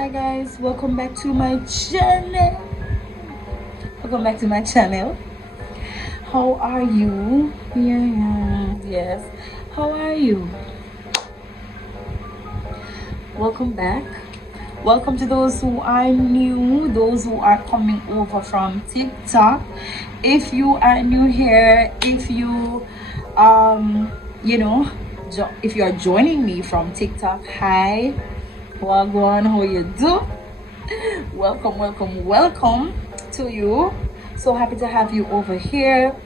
Hi guys, welcome back to my channel. Welcome back to my channel. How are you? Yes. How are you? Welcome back. Welcome to those who are new, those who are coming over from TikTok. If you are new here, if you if you are joining me from TikTok, hi, wagwan, how you do? Welcome to you. So happy to have you over here.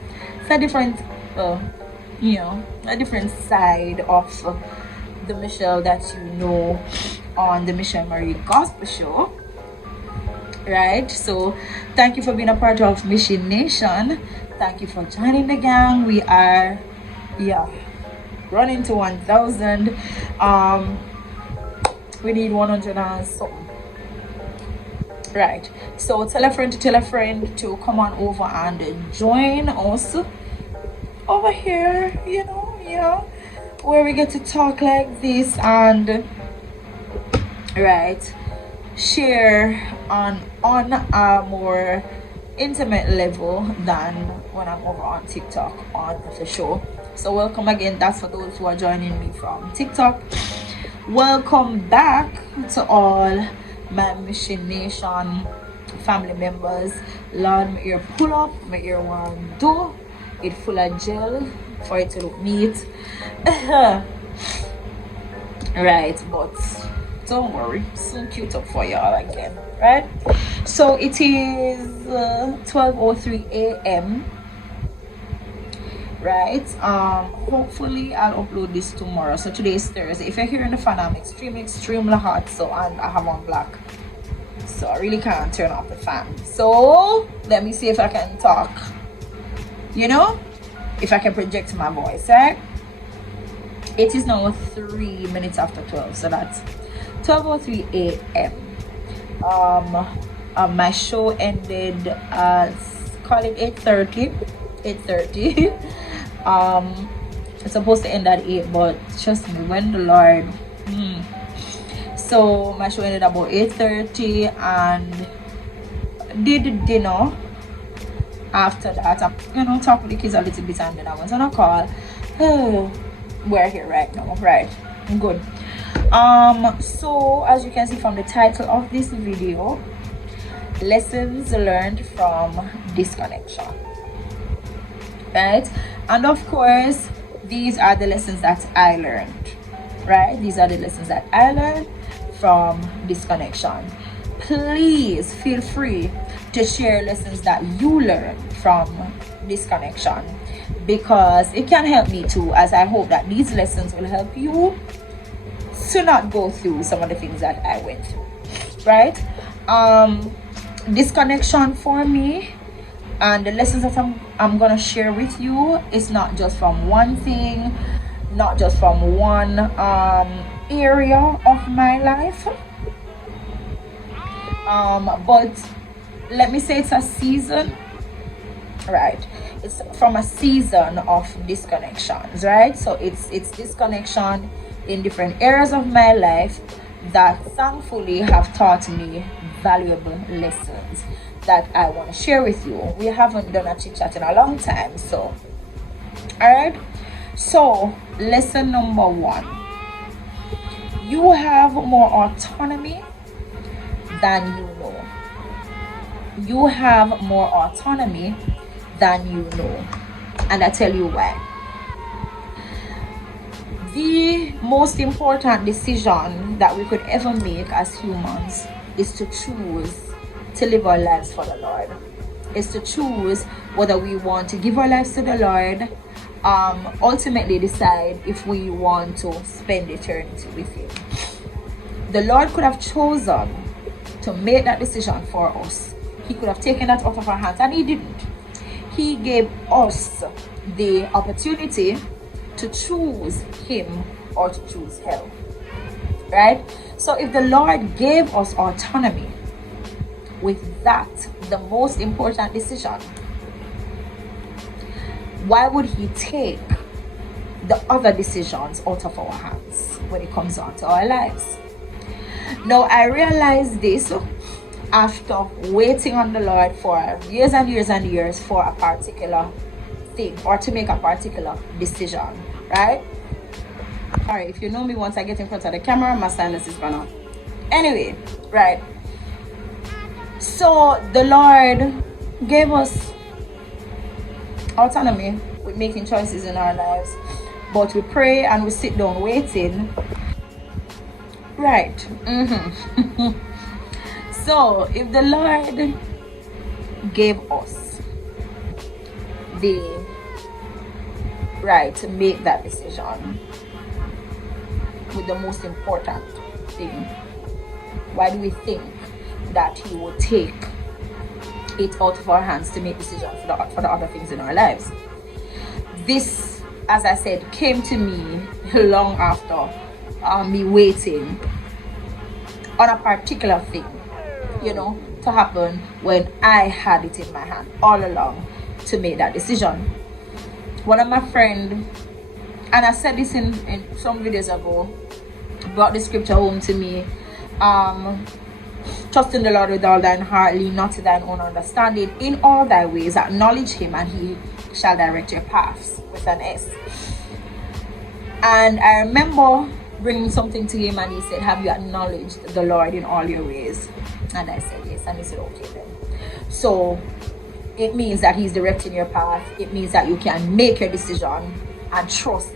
It's a different a different side of the Michelle that you know on the Michelle Marie Gospel Show, right? So thank you for being a part of Mission Nation. Thank you for joining the gang. We are running to 1,000. We need 100 and something, right? So tell a friend to come on over and join us over here, where we get to talk like this and right, share on a more intimate level than when I'm over on TikTok on the show. So welcome again. That's for those who are joining me from TikTok. Welcome back to all my Mission Nation family members. Lord, my ear pull up, my ear want do it full of gel for it to look neat. Right, but don't worry, soon cute up for y'all again, right? So it is 12:03 a.m. right? Hopefully I'll upload this tomorrow. So today is Thursday. If you're hearing the fan, I'm extremely hot, so and I have on black, so I really can't turn off the fan. So let me see if I can talk, if I can project my voice, right? It is now 3 minutes after 12, so that's 12:03 a.m. My show ended at, call it 8:30. It's supposed to end at 8, but trust me, when the Lord so my show ended about 8:30 and did dinner. After that, talk with the kids a little bit, and then I went on a call. We're here right now, right? Good. So as you can see from the title of this video, lessons learned from disconnection, right? And of course, these are the lessons that I learned, right? These are the lessons that I learned from disconnection. Please feel free to share lessons that you learned from disconnection, because it can help me too, as I hope that these lessons will help you to not go through some of the things that I went through, right? Disconnection for me and the lessons that I'm gonna share with you is not just from one thing, not just from one area of my life, but let me say it's a season, right? It's from a season of disconnections, right? So it's disconnection in different areas of my life that thankfully have taught me valuable lessons that I want to share with you. We haven't done a chit chat in a long time, so all right. So lesson number 1: you have more autonomy than you know. You have more autonomy than you know, and I tell you why. The most important decision that we could ever make as humans is to choose to live our lives for the Lord. Is to choose whether we want to give our lives to the Lord, ultimately decide if we want to spend eternity with Him. The Lord could have chosen to make that decision for us. He could have taken that out of our hands, and He didn't. He gave us the opportunity to choose Him or to choose hell, right? So if the Lord gave us autonomy with that, the most important decision, why would He take the other decisions out of our hands when it comes down to our lives? Now I realized this after waiting on the Lord for years and years and years for a particular thing, or to make a particular decision, right? All right, if you know me, once I get in front of the camera, my silence is gone. Anyway, right, so the Lord gave us autonomy with making choices in our lives, but we pray and we sit down waiting, right? So if the Lord gave us the right to make that decision with the most important thing, why do we think that he will take it out of our hands to make decisions for the other things in our lives? This, as I said, came to me long after me waiting on a particular thing, to happen, when I had it in my hand all along to make that decision. One of my friends, and I said this in some videos ago, brought the scripture home to me. Trust in the Lord with all thine heart, lean not to thine own understanding. In all thy ways acknowledge him, and he shall direct your paths, with an S. And I remember bringing something to him, and he said, have you acknowledged the Lord in all your ways? And I said yes, and he said okay then. So it means that he's directing your path. It means that you can make your decision and trust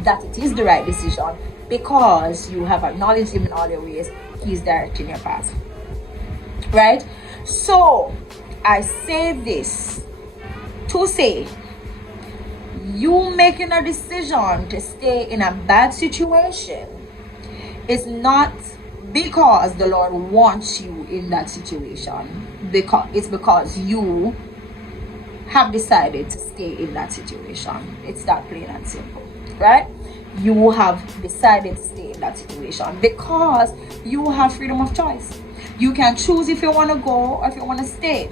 that it is the right decision, because you have acknowledged him in all your ways. He's directing your path, right? So I say this to say, you making a decision to stay in a bad situation is not because the Lord wants you in that situation, it's because you have decided to stay in that situation. It's that plain and simple, right? You have decided to stay in that situation because you have freedom of choice. You can choose if you want to go or if you want to stay.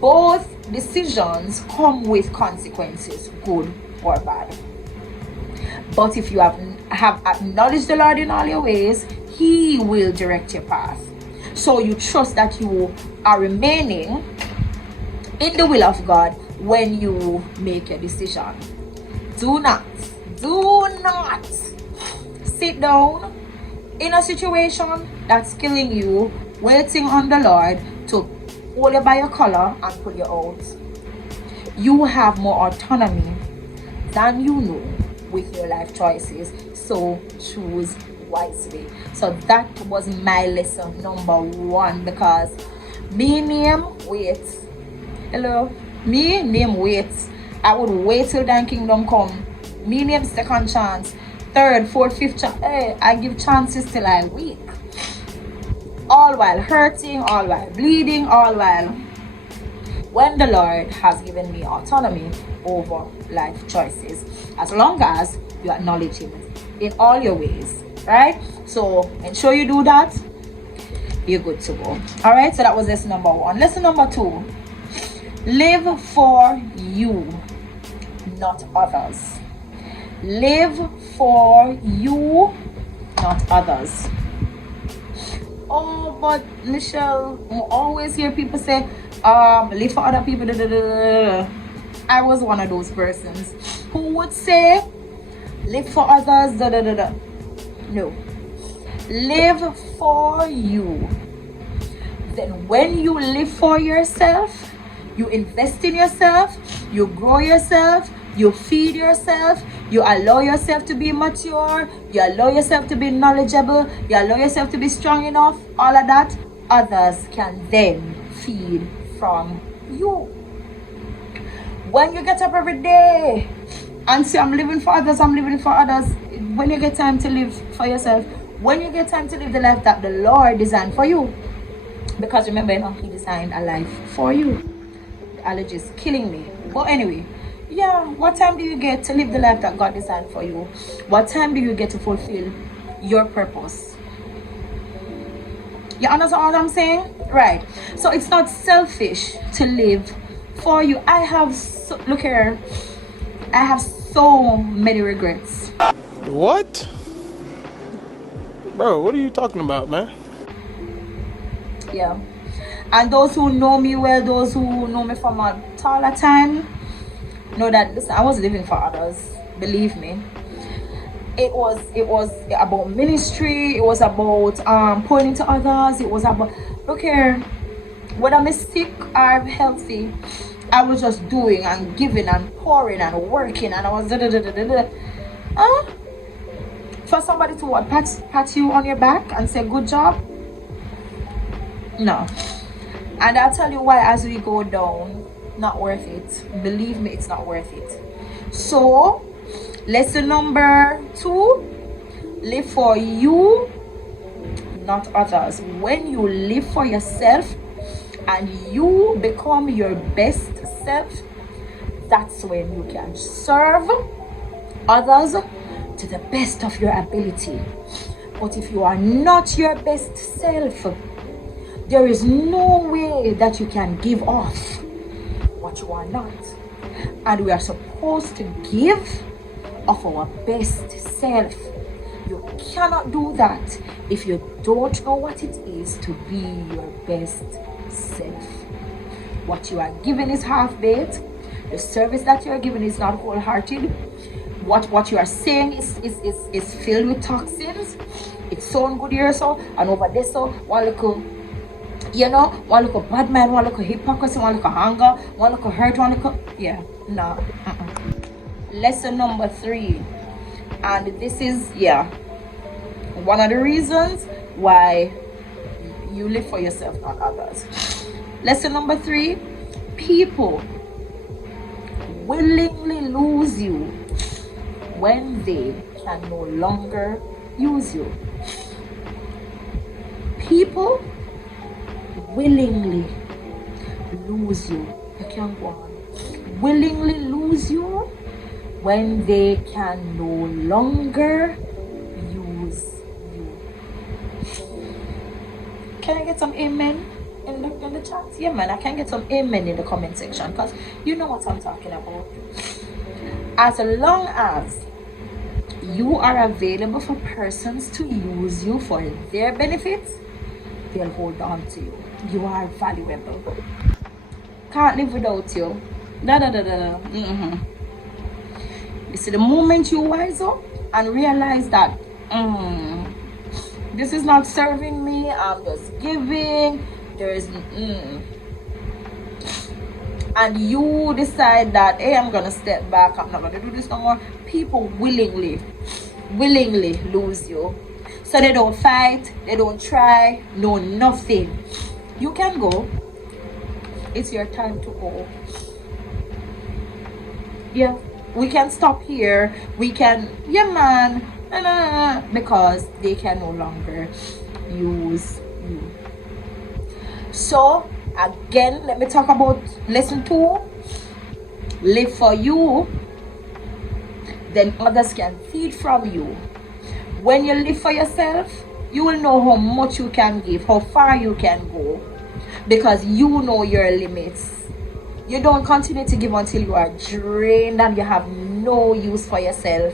Both decisions come with consequences, good or bad. But if you have acknowledged the Lord in all your ways, he will direct your path. So you trust that you are remaining in the will of God when you make a decision. Do not sit down in a situation that's killing you, waiting on the Lord to hold you by your collar and pull you out. You have more autonomy than you know with your life choices, so choose wisely. So that was my lesson number one, because me name wait. Hello, me name wait. I would wait till thine kingdom come. Me name second chance, third, fourth, fifth chance. Hey, I give chances till I'm weak. All while hurting, all while bleeding, all while when the Lord has given me autonomy over life choices, as long as you acknowledge him in all your ways, right? So ensure you do that, you're good to go. All right, so that was lesson number one. Lesson number two, live for you, not others. Live for you, not others. Oh, but Michelle, I always hear people say, live for other people. I was one of those persons who would say, live for others. No. Live for you. Then when you live for yourself, you invest in yourself, you grow yourself, you feed yourself, you allow yourself to be mature, you allow yourself to be knowledgeable, you allow yourself to be strong enough, all of that, others can then feed from you. When you get up every day and say, I'm living for others, when you get time to live for yourself, when you get time to live the life that the Lord designed for you, because remember, he designed a life for you. The allergy is killing me. But anyway, yeah, what time do you get to live the life that God designed for you? What time do you get to fulfill your purpose? You understand what I'm saying? Right. So it's not selfish to live for you. Look here, I have so many regrets. What? Bro, what are you talking about, man? Yeah. And those who know me well, those who know me from a taller time, know that listen, I was living for others. Believe me. It was about ministry, it was about pointing to others, it was about look here, whether I'm sick or healthy, I was just doing and giving and pouring and working, and I was da, da, da, da, da, da. Huh? For somebody to what, pat you on your back and say good job? No. And I'll tell you why as we go down. Not worth it. Believe me, it's not worth it. So, lesson number 2, live for you, not others. When you live for yourself and you become your best self, that's when you can serve others to the best of your ability. But if you are not your best self, there is no way that you can give off what you are not. And we are supposed to give of our best self. You cannot do that if you don't know what it is to be your best self. What you are giving is half-baked. The service that you are giving is not wholehearted. What you are saying is filled with toxins. It sounds good here so, and over there so, one little, one little bad man, one little hypocrisy, one little anger, one little hurt, one little, yeah, no. Lesson number 3, and this is, one of the reasons why you live for yourself, not others. Lesson number 3, people willingly lose you when they can no longer use you. People willingly lose you. You can't go on. Willingly lose you when they can no longer use you. Can I get some amen in the chat? Yeah, man, I can get some amen in the comment section because you know what I'm talking about. As long as you are available for persons to use you for their benefits, they'll hold on to you. You are valuable. Can't live without you. You see, the moment you wise up and realize that this is not serving me, I'm just giving, there is and you decide that, hey, I'm gonna step back, I'm not gonna do this no more, people willingly lose you. So they don't fight, they don't try, no nothing. You can go. It's your time to go. Yeah, we can stop here. We can, yeah man, because they can no longer use you. So again, let me talk about lesson 2. Live for you, then others can feed from you. When you live for yourself, you will know how much you can give, how far you can go, because you know your limits. You don't continue to give until you are drained and you have no use for yourself.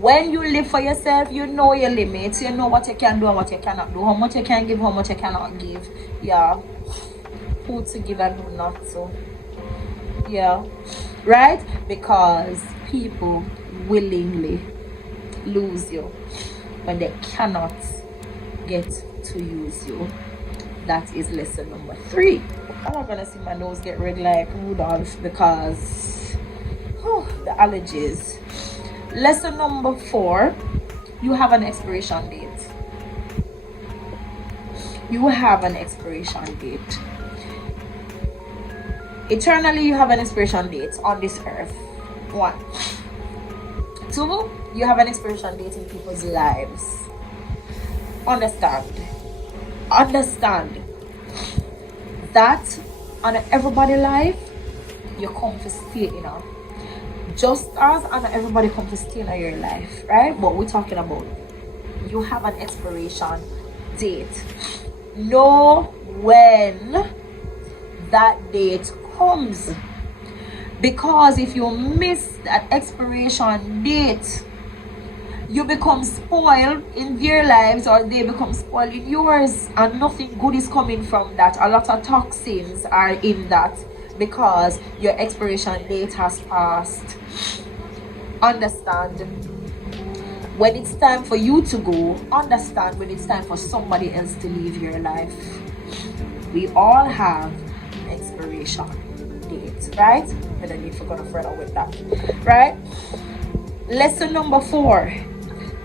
When you live for yourself, you know your limits. You know what you can do and what you cannot do, how much you can give, how much you cannot give. Yeah, who to give and who not to. Yeah, right? Because people willingly lose you when they cannot get to use you. That is lesson number 3. I'm not gonna see my nose get red like Rudolph because the allergies. Lesson number 4, you have an expiration date. You have an expiration date. Eternally, you have an expiration date on this earth. 1. 2, you have an expiration date in people's lives. Understand that on everybody's life, you come to stay, just as on everybody come to stay in your life, right? But we're talking about you have an expiration date. Know when that date comes, because if you miss that expiration date, You become spoiled in their lives, or they become spoiled in yours, and nothing good is coming from that. A lot of toxins are in that because your expiration date has passed. Understand when it's time for you to go. Understand when it's time for somebody else to leave your life. We all have expiration dates, right? I don't need to go further with that, right? Lesson number 4.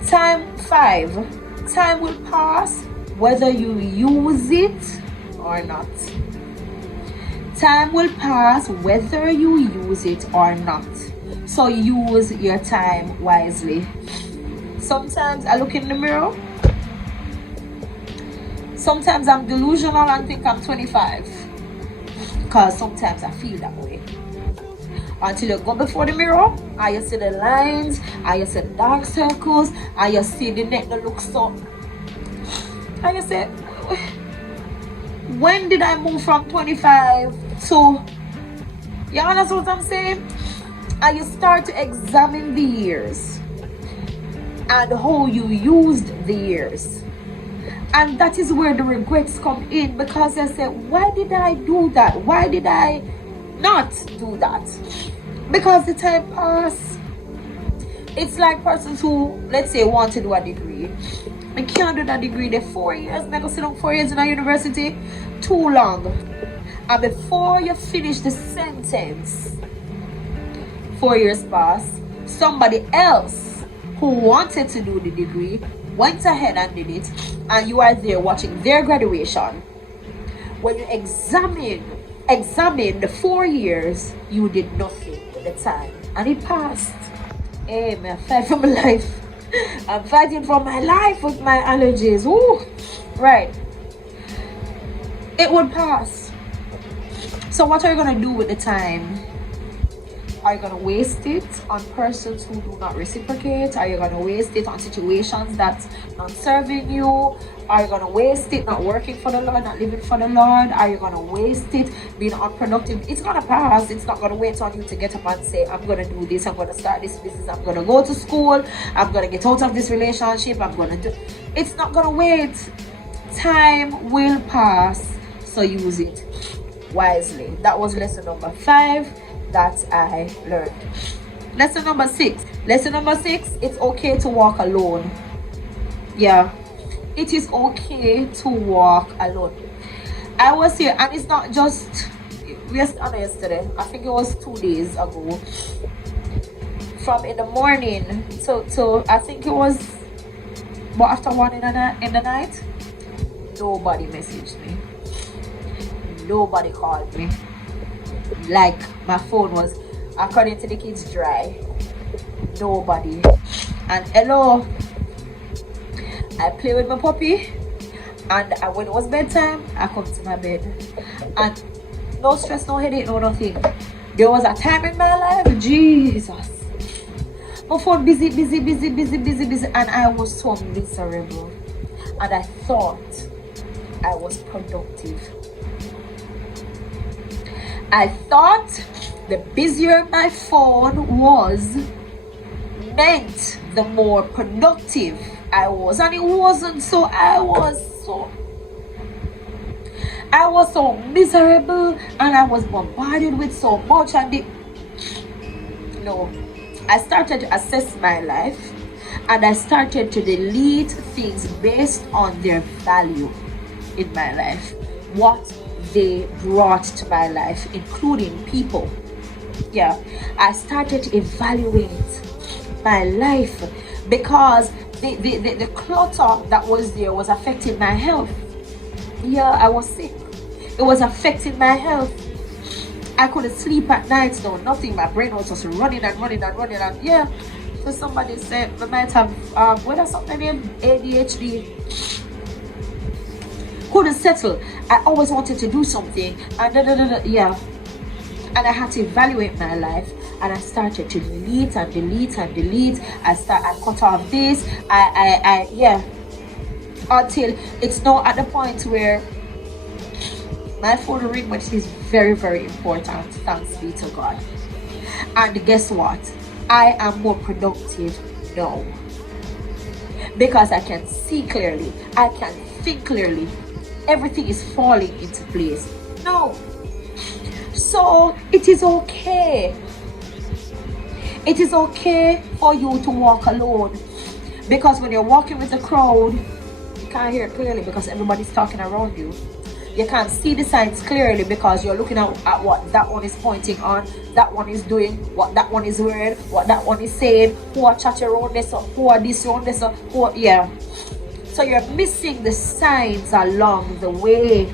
Time 5. Time will pass whether you use it or not. Time will pass whether you use it or not. So use your time wisely. Sometimes I look in the mirror. Sometimes I'm delusional and think I'm 25. Because sometimes I feel that way. Until you go before the mirror and you see the lines, and you see the dark circles, and you see the neck that looks so. And you say, when did I move from 25 to. You understand what I'm saying? And you start to examine the years and how you used the years. And that is where the regrets come in, because I say, why did I do that? Why did I not do that? Because the time passed. It's like persons who, let's say, want to do a degree. I can't do that degree. They're 4 years. I go sit down 4 years in a university. Too long. And before you finish the sentence, 4 years pass. Somebody else who wanted to do the degree went ahead and did it, and you are there watching their graduation. When you examine the 4 years, you did nothing with the time, and it passed. Hey, man, I fight for my life. I'm fighting for my life with my allergies. Ooh, right. It would pass. So what are you gonna do with the time? Are you going to waste it on persons who do not reciprocate? Are you going to waste it on situations that's not serving you? Are you going to waste it not working for the Lord, not living for the Lord? Are you going to waste it being unproductive? It's going to pass. It's not going to wait on you to get up and say, I'm going to do this, I'm going to start this business, I'm going to go to school, I'm going to get out of this relationship, I'm going to do. It's not going to wait. Time will pass, so use it wisely. That was lesson number 5 that I learned. Lesson number 6. Lesson number 6, it's okay to walk alone. Yeah, it is okay to walk alone. I was here, and it's not just yesterday. I think it was 2 days ago. From in the morning to I think it was after 1 in the night. Nobody messaged me. Nobody called me. Like my phone was, according to the kids, dry. Nobody. And hello, I play with my puppy, and when it was bedtime, I come to my bed, and no stress, no headache, no nothing. There was a time in my life, Jesus, my phone busy, and I was so miserable, and I thought I was productive. I thought the busier my phone was meant the more productive I was, and it wasn't. So I was so miserable, and I was bombarded with so much, and I started to assess my life, and I started to delete things based on their value in my life, what they brought to my life, including people. Yeah, I started to evaluate my life, because the clutter that was there was affecting my health. Yeah, I was sick. It was affecting my health. I couldn't sleep at night, no nothing. My brain was just running and yeah. So somebody said I might have whether something named ADHD. Couldn't settle. I always wanted to do something, and yeah. And I had to evaluate my life, and I started to delete. I cut off this. Yeah. Until it's now at the point where my phone ring, which is very, very important. Thanks be to God. And guess what? I am more productive now. because I can see clearly, I can think clearly, everything is falling into place. No. So it is okay. It is okay for you to walk alone, because when you're walking with the crowd, you can't hear clearly because everybody's talking around you. You can't see the signs clearly because you're looking at what that one is pointing on, that one is doing, what that one is wearing, what that one is saying, who are chatting around this, or who are this around this, or who are, yeah. So you're missing the signs along the way.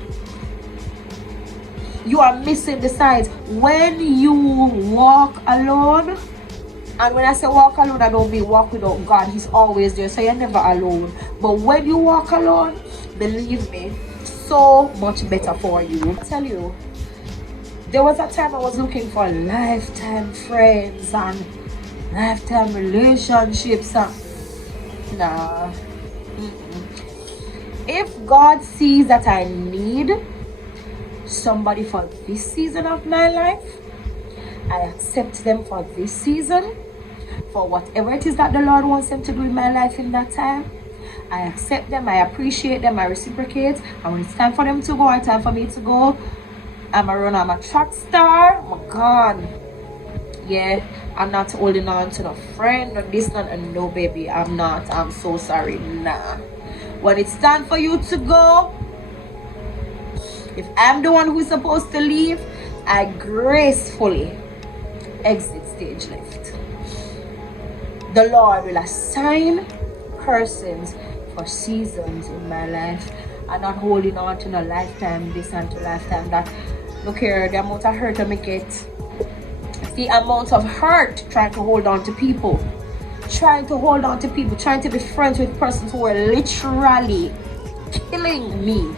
You are missing the signs. When you walk alone, and when I say walk alone, I don't mean walk without God. He's always there, so you're never alone. But when you walk alone, believe me, so much better for you. I tell you, there was a time I was looking for lifetime friends and lifetime relationships. Nah. If God sees that I need somebody for this season of my life, I accept them for this season, for whatever it is that the Lord wants them to do in my life in that time. I accept them, I appreciate them, I reciprocate. And when it's time for them to go, or time for me to go, I'm a runner, I'm a track star. Oh my God. Yeah, I'm not holding on to no friend, no this, no baby. I'm not. I'm so sorry. Nah. When it's time for you to go, if I'm the one who's supposed to leave, I gracefully exit stage left. The Lord will assign persons for seasons in my life. I'm not holding on to no lifetime this and to lifetime that. Look here, the amount of hurt I make it. The amount of hurt trying to hold on to people. Trying to hold on to people. Trying to be friends with persons who are literally killing me.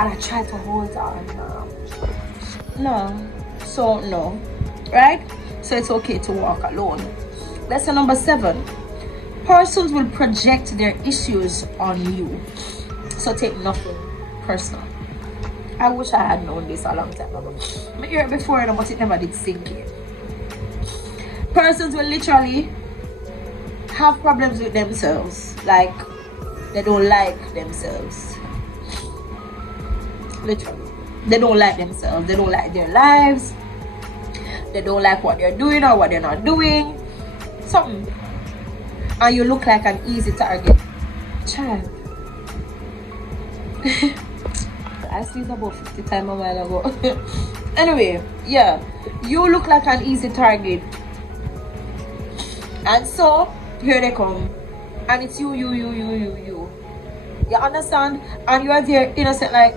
And I try to hold on. No. So no. Right? So it's okay to walk alone. Lesson number 7. Persons will project their issues on you. So take nothing personal. I wish I had known this a long time ago. I heard it before, but it never did sink in. Persons will literally have problems with themselves. Like, they don't like themselves. Literally. They don't like themselves. They don't like their lives. They don't like what they're doing or what they're not doing. Something. And you look like an easy target. Child. I sneezed about 50 times a while ago. Anyway, yeah. You look like an easy target. And so, here they come. And it's you. You understand? And you're there innocent like,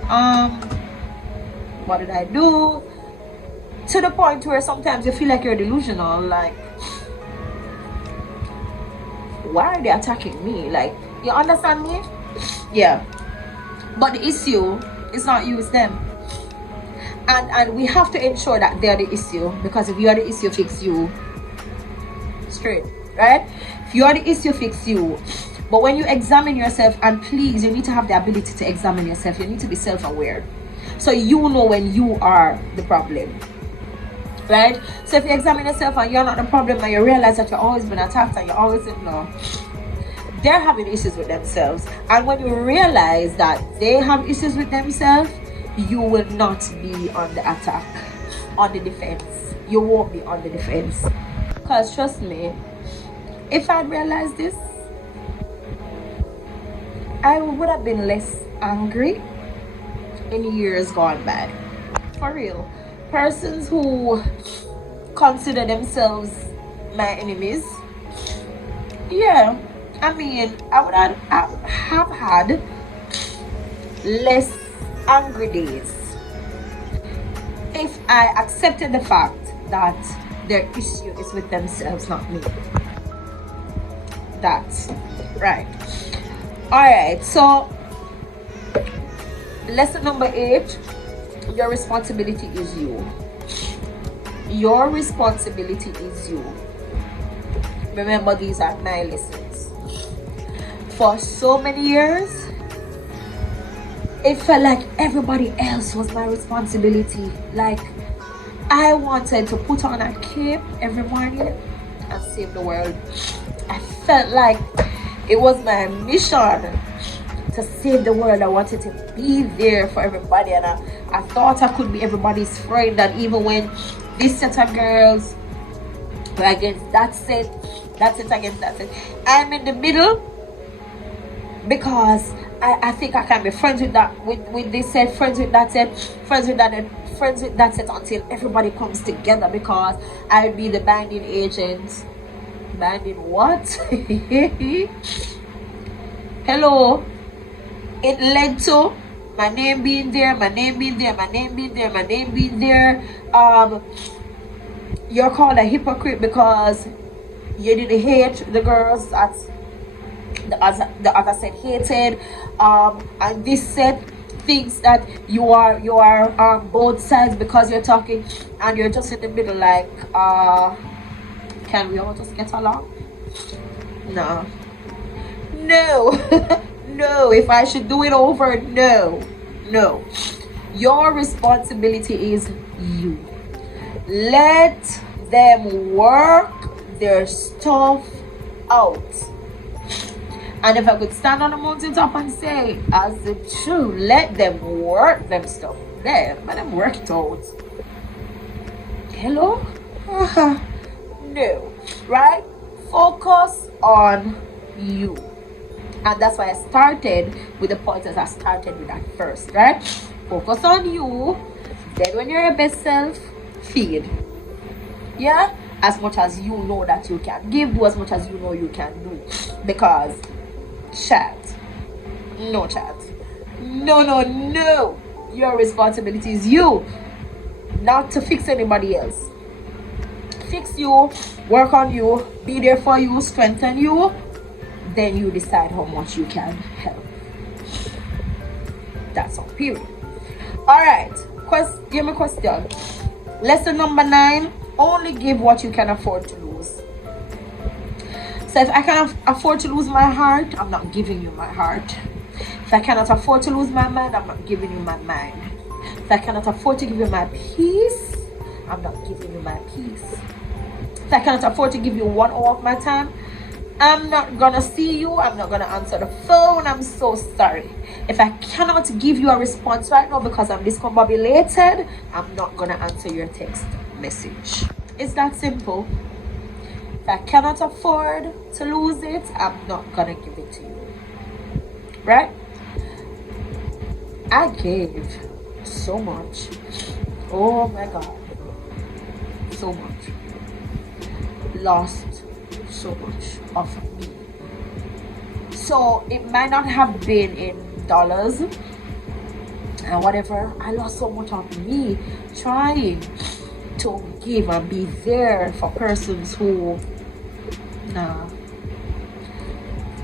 what did I do? To the point where sometimes you feel like you're delusional. Like, why are they attacking me? Like, you understand me? Yeah. But the issue is not you, it's them. And we have to ensure that they're the issue, because if you are the issue, fix you. Straight, right? If you are the issue, fix you. But when you examine yourself, and please, you need to have the ability to examine yourself. You need to be self-aware. So you know when you are the problem. Right? So if you examine yourself and you're not the problem, and you realize that you've always been attacked and you always no, they're having issues with themselves. And when you realize that they have issues with themselves, you will not be on the attack, on the defense. You won't be on the defense. Because trust me, if I'd realized this, I would have been less angry in years gone by. For real. Persons who consider themselves my enemies, yeah, I mean, I would have had less angry days if I accepted the fact that their issue is with themselves, not me. That's right. Alright, so lesson number 8. Your responsibility is you. Your responsibility is you. Remember, these are my lessons. For so many years, it felt like everybody else was my responsibility. Like, I wanted to put on a cape every morning and save the world. I felt like It was my mission to save the world. I wanted to be there for everybody, and I thought I could be everybody's friend. And even when this set of girls were against that set against that set, I'm in the middle because I think I can be friends with that with this set, friends with that set, friends with that set until everybody comes together, because I'll be the binding agent. Binding what? Hello. It led to my name being there, my name being there, my name being there, my name being there. You're called a hypocrite because you didn't hate the girls that the other set hated, and this set thinks that you are both sides because you're talking, and you're just in the middle, like can we all just get along? No. No. If I should do it over, no. Your responsibility is you. Let them work their stuff out. And if I could stand on the mountaintop and say, as the true, let them work them stuff. Let them work it out. Hello? No. Right? Focus on you. And that's why I started with the pointers I started with at first, right? Focus on you. Then when you're your best self, feed. Yeah? As much as you know that you can give, do as much as you know you can do. Because chat. No. Your responsibility is you. Not to fix anybody else. Fix you, work on you, be there for you, strengthen you. Then you decide how much you can help. That's all, period. Alright, give me a question. Lesson number 9, only give what you can afford to lose. So if I cannot afford to lose my heart, I'm not giving you my heart. If I cannot afford to lose my mind, I'm not giving you my mind. If I cannot afford to give you my peace, I'm not giving you my peace. If I cannot afford to give you 1 hour of my time, I'm not gonna see you. I'm not gonna answer the phone. I'm so sorry. If I cannot give you a response right now because I'm discombobulated, I'm not gonna answer your text message. It's that simple. If I cannot afford to lose it, I'm not gonna give it to you. Right? I gave so much. Oh my God. So much. Lost so much of me. So it might not have been in dollars and whatever. I lost so much of me trying to give and be there for persons who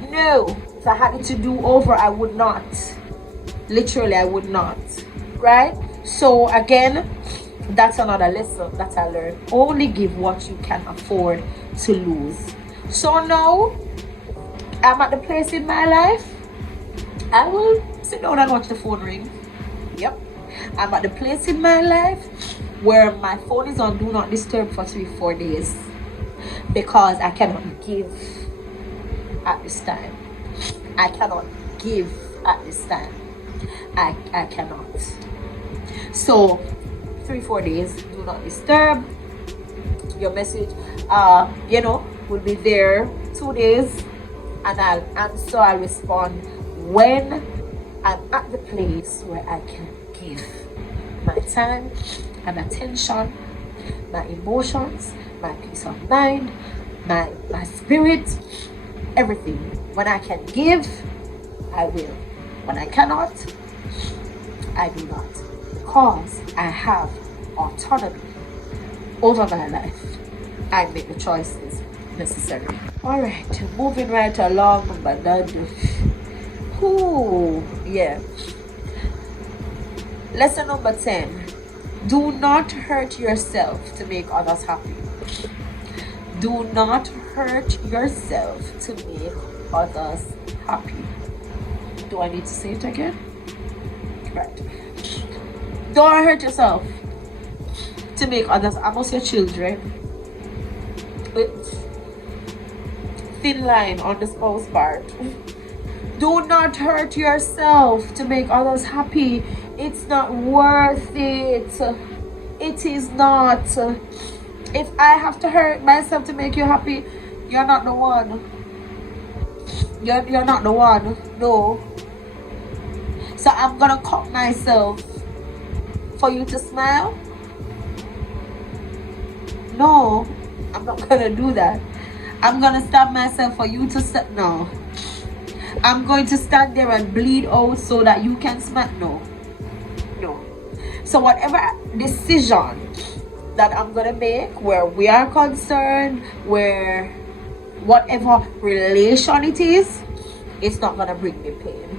no, if I had it to do over, I would not. Literally, I would not. Right? So again, that's another lesson that I learned. Only give what you can afford to lose. So now I'm at the place in my life, I will sit down and watch the phone ring. Yep. I'm at the place in my life where my phone is on do not disturb for 3-4 days, because I cannot give at this time. I cannot give at this time. I cannot. So 3-4 days do not disturb. Your message will be there 2 days, and I'll answer, I'll respond when I'm at the place where I can give my time and attention, my emotions, my peace of mind, my spirit, everything. When I can give, I will. When I cannot, I do not, because I have autonomy over my life. I make the choices necessary. All right, moving right along, but yeah. Lesson number 10: do not hurt yourself to make others happy. Do not hurt yourself to make others happy. Do I need to say it again? Right. Don't hurt yourself to make others, almost your children, thin line on the spouse part. Do not hurt yourself to make others happy. It's not worth it. It is not. If I have to hurt myself to make you happy, you're not the one. You're not the one. No. So I'm gonna cut myself for you to smile? No, I'm not gonna do that. I'm gonna stop myself for you to no. I'm going to stand there and bleed out so that you can smile? No. No. So whatever decision that I'm gonna make, where we are concerned, where whatever relation it is, it's not gonna bring me pain.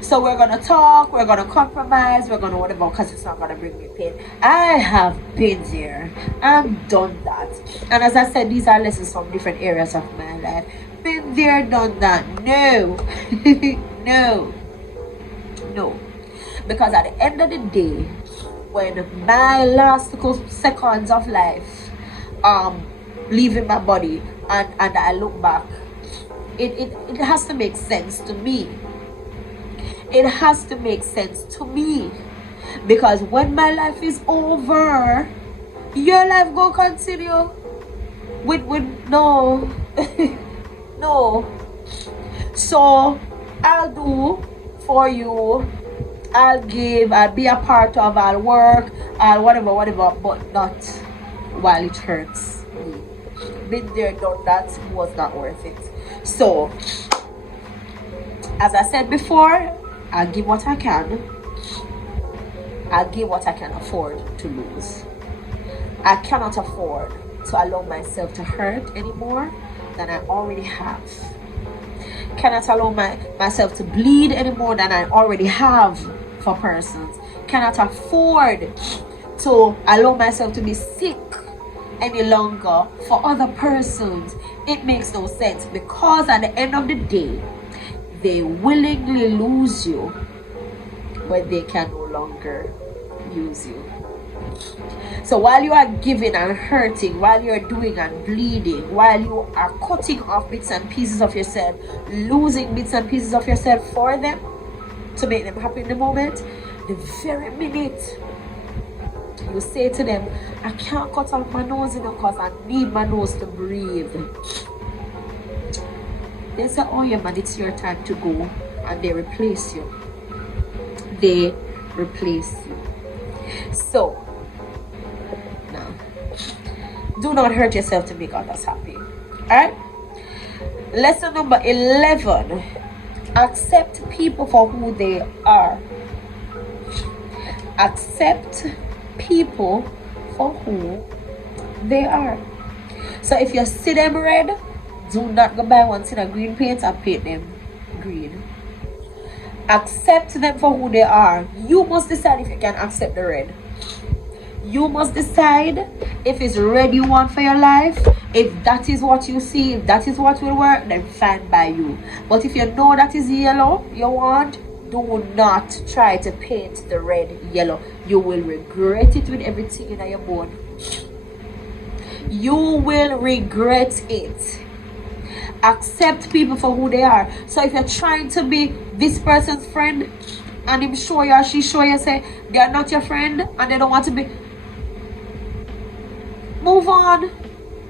So we're gonna talk, we're gonna compromise, we're gonna whatever, because it's not gonna bring me pain. I have been there and done that. And as I said, these are lessons from different areas of my life. Been there, done that. No. No. No. Because at the end of the day, when my last seconds of life leaving my body and I look back, it has to make sense to me. It has to make sense to me. Because when my life is over, your life will continue with no. No. So I'll do for you, I'll give, I'll be a part of, I'll work, I'll whatever, but not while it hurts me. Been there, done that, was not worth it. So as I said before, I'll give what I can. I'll give what I can afford to lose. I cannot afford to allow myself to hurt anymore than I already have. Cannot allow myself to bleed anymore than I already have for persons. Cannot afford to allow myself to be sick any longer for other persons. It makes no sense, because at the end of the day, they willingly lose you when they can no longer use you. So while you are giving and hurting, while you are doing and bleeding, while you are cutting off bits and pieces of yourself, losing bits and pieces of yourself for them to make them happy in the moment, the very minute you say to them, I can't cut off my nose because I need my nose to breathe, they say, oh yeah man, it's your time to go, and they replace you. They replace you. So now, do not hurt yourself to make others happy. Alright? Lesson number 11. Accept people for who they are. Accept people for who they are. So if you see them red, do not go buy one tin of green paint and paint them green. Accept them for who they are. You must decide if you can accept the red. You must decide if it's red you want for your life. If that is what you see, if that is what will work, then fine by you. But if you know that is yellow you want, do not try to paint the red yellow. You will regret it with everything in your bone. You will regret it. Accept people for who they are. So if you're trying to be this person's friend and him show you or she show you say they are not your friend and they don't want to be, move on.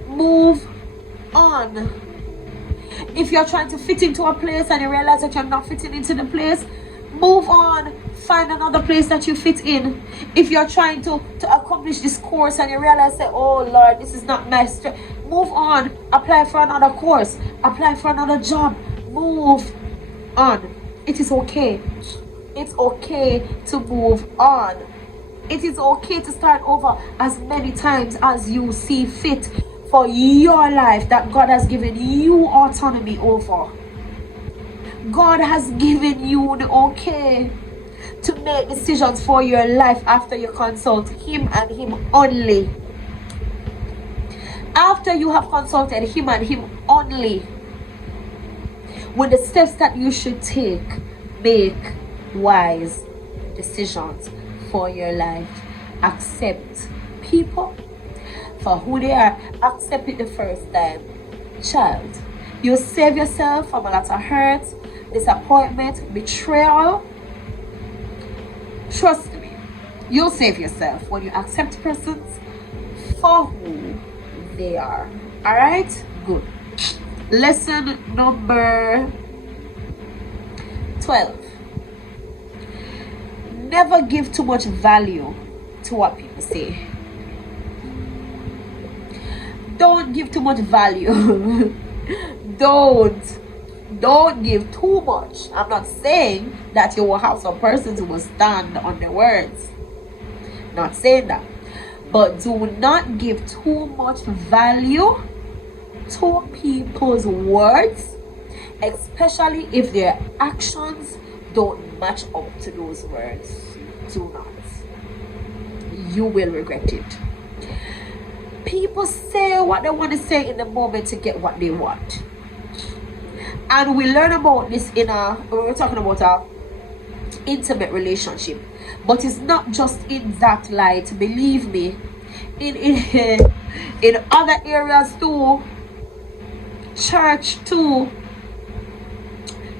Move on. If you're trying to fit into a place and you realize that you're not fitting into the place, move on. Find another place that you fit in. If you're trying to accomplish this course and you realize that, oh Lord, this is not my strength, move on. Apply for another course. Apply for another job. Move on. It is okay. It's okay to move on. It is okay to start over as many times as you see fit for your life that God has given you autonomy over. God has given you the okay to make decisions for your life after you consult Him and Him only. After you have consulted Him and Him only, with the steps that you should take, make wise decisions for your life. Accept people for who they are. Accept it the first time. Child, You save yourself from a lot of hurt, disappointment, betrayal. Trust me, you'll save yourself when you accept persons for who they are. Alright? Good. Lesson number 12. Never give too much value to what people say. Don't give too much value. Don't give too much. I'm not saying that you will have some persons who will stand on their words. Not saying that. But do not give too much value to people's words, especially if their actions don't match up to those words. Do not. You will regret it. People say what they want to say in the moment to get what they want. And we learn about this when we're talking about a intimate relationship. But it's not just in that light, believe me. In other areas too, church too,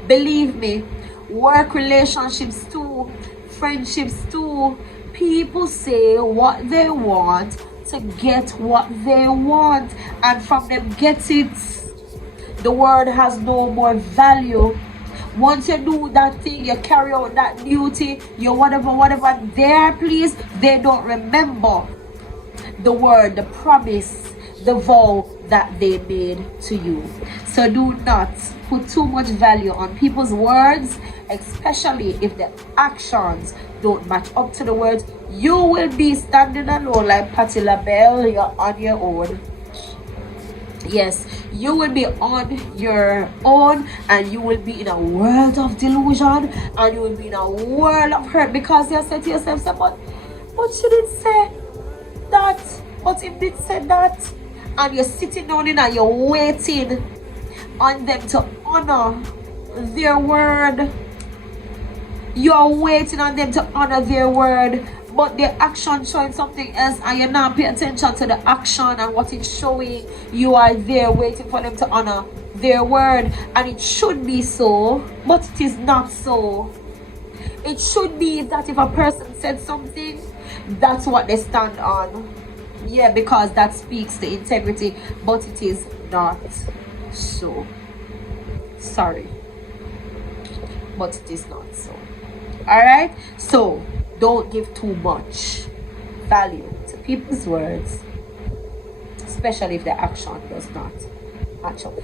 believe me, work relationships too, friendships too. People say what they want to get what they want, and from them get it, the word has no more value. Once you do that thing, you carry out that duty, you whatever there, please, they don't remember the word, the promise, the vow that they made to you. So do not put too much value on people's words, especially if the actions don't match up to the words. You will be standing alone like Patti LaBelle. You're on your own. Yes, you will be on your own, and you will be in a world of delusion, and you will be in a world of hurt, because you said to yourself, but she didn't say that, but if did say that, and you're sitting down and you're waiting on them to honor their word. You're waiting on them to honor their word, but their action showing something else, and you're not paying attention to the action and what it's showing. You are there waiting for them to honor their word, and it should be so, but it is not so. It should be that if a person said something, that's what they stand on. Yeah, because that speaks the integrity, but it is not so. Sorry, but it is not so. Alright, so don't give too much value to people's words, especially if their action does not match up.